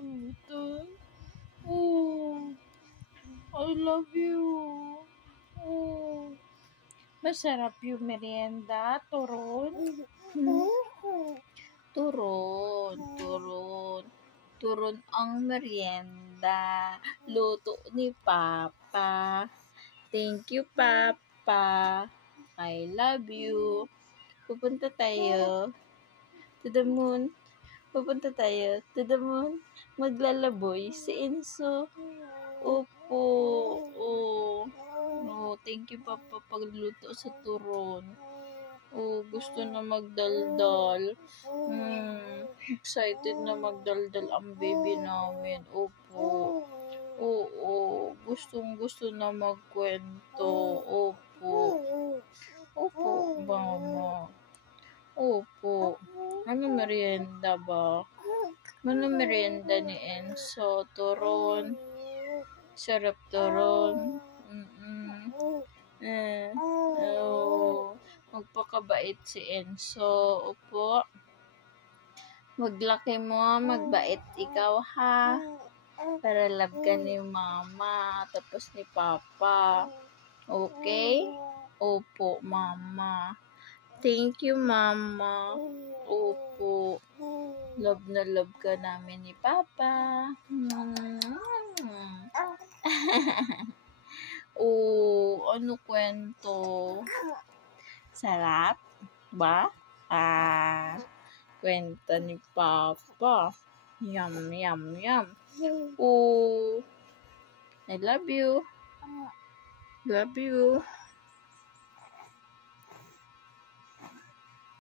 nakalimutan. Oh, I love you. Oh, masarap yung merienda, turon. Turon, turon. Turon ang merienda. Luto ni Papa. Thank you, Papa. I love you. Pupunta tayo to the moon. Pupunta tayo to the moon. Maglalaboy si Enzo. Opo. Oh. Oh, thank you, Papa, pagluto sa turon. Oh, gusto na magdaldal. Excited na magdaldal ang baby namin. Opo. Oo, gustong-gusto na magkwento. Opo. Opo, mama. Opo. Ano merienda ba? Ano merienda ni Enzo? Turon. Sarap turon. Oh, magpakabait si Enzo. Opo. Maglaki mo, magbait ikaw ha. Para love ka ni mama, tapos ni papa. Okay? Opo, mama. Thank you, mama. Opo. Love na love ka namin ni papa. Oh, ano kwento? Sarap ba? Kwento ni papa. Yum, yum, yum. Oh, I love you. Love you.